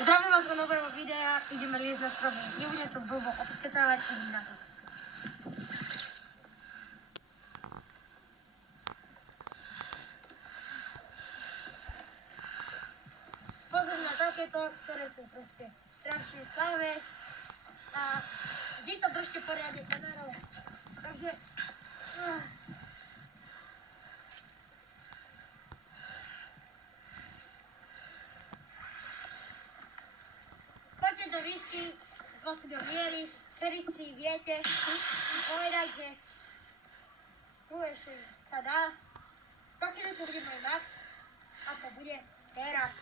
Zdravím vás do nového videa, ideme liesť na stromy. Nebude to blbo odkecávať, idem na to. Pozor na takéto, ktoré sú proste strašne slabé a vždy sa držte poriadne kamerou. Takže... Poďte do výšky, vlastne do miery, ktorý si viete povedať, že tu ešte sa dá. Takýto to bude môj max a to bude teraz.